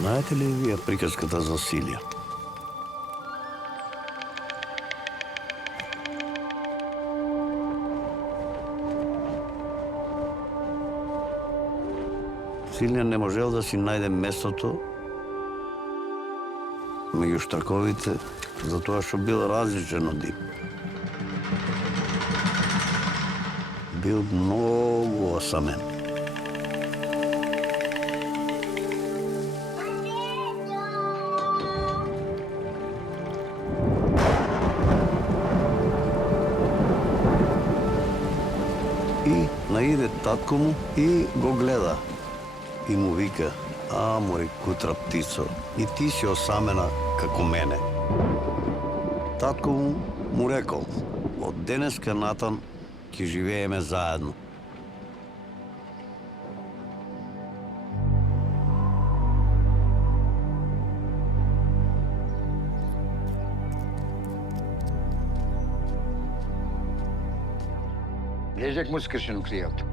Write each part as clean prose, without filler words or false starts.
Знаете ли вие приказката за Силија? Силија не можел да си најде местото меѓу штраковите, затоа што бил различен од нив. Бил многу осамен. И наиде татко му и го гледа. И му вика: "А, мој кутра птицо, и ти си осамена како мене." Татко му рекол: "Од денеска натам ќе живееме заедно." Лежек му скршен у кријето.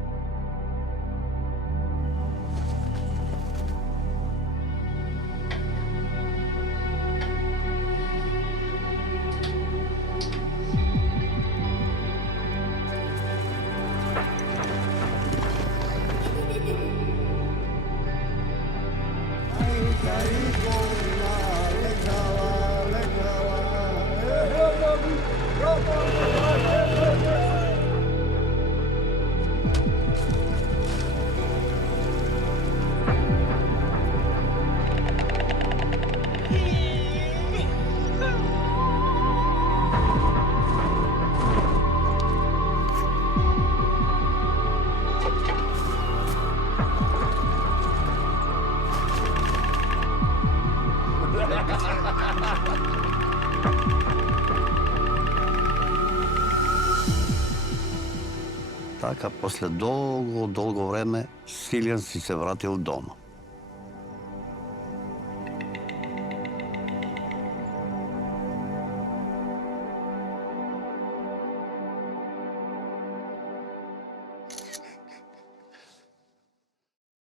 Така, после долго време, Силјан си се вратил дома.